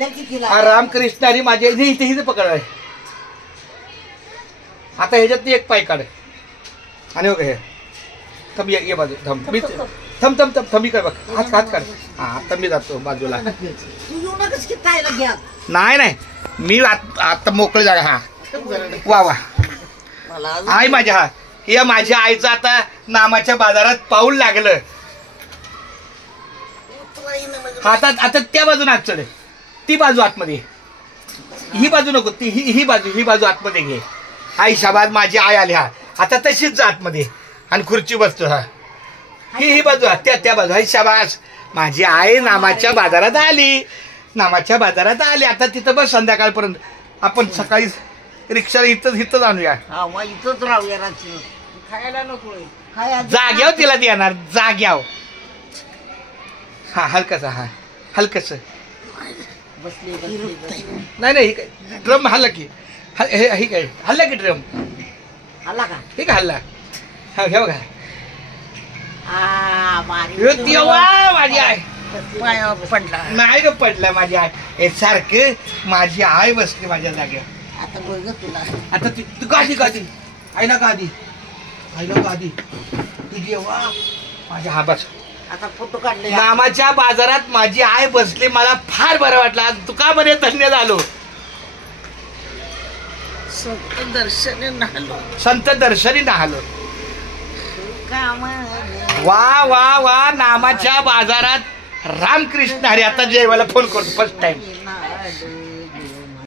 रामकृष्ण हरी माझे इथे इथे पकड आहे. आता ह्याच्यात एक पाय काढ आणि हो हे थंब ये बाजू थंब मी थंब थंब थंब थंबी कर बघ हात हात काढ. हा आता मी जातो बाजूला. नाही नाही मी आता मोकळे जागा. हा वा वा आई माझ्या. हा हे माझ्या आईचं आता नामाच्या बाजारात पाऊल लागलं. आता आता त्या बाजून आत चढ. ती बाजू आतमध्ये. ही बाजू नको ती ही बाजू आतमध्ये घे. आई शाबाद माझी आई आली. हा आता तशीच जा आतमध्ये आणि खुर्ची बसतो. हा ही बाजू त्या बाजू. आई शाबास माझी आई नामाच्या बाजारात आली. नामाच्या बाजारात आली. आता तिथं बस संध्याकाळपर्यंत. आपण सकाळी रिक्षाला इथंच आणूया. इथंच राहूया. खायला नको जाग्यावर तिला देणार जाग्यावर. हा हलकस. हा हलकस नाही नाही काय ड्रम हल्ला की हे काय हल्ला की ड्रम हल्ला का हे का हल्ला. हा घ्या बघा. माझी आई पडला नाही ग पडला. माझी आई हे सारखं माझी आई बसली माझ्या जागेवर. आता बघ तुला. आता तू गादी आईला गादी तुझी वा माझ्या. हा बस आता फोटो काढले. नामाच्या बाजारात माझी आई बसली. मला फार बरं वाटलं. आज तुका मध्ये धन्य झालो. संत दर्शनी नाहलो. वा वा वा नामाच्या बाजारात रामकृष्ण हरी. आता जेवायला फोन करतो फर्स्ट टाइम.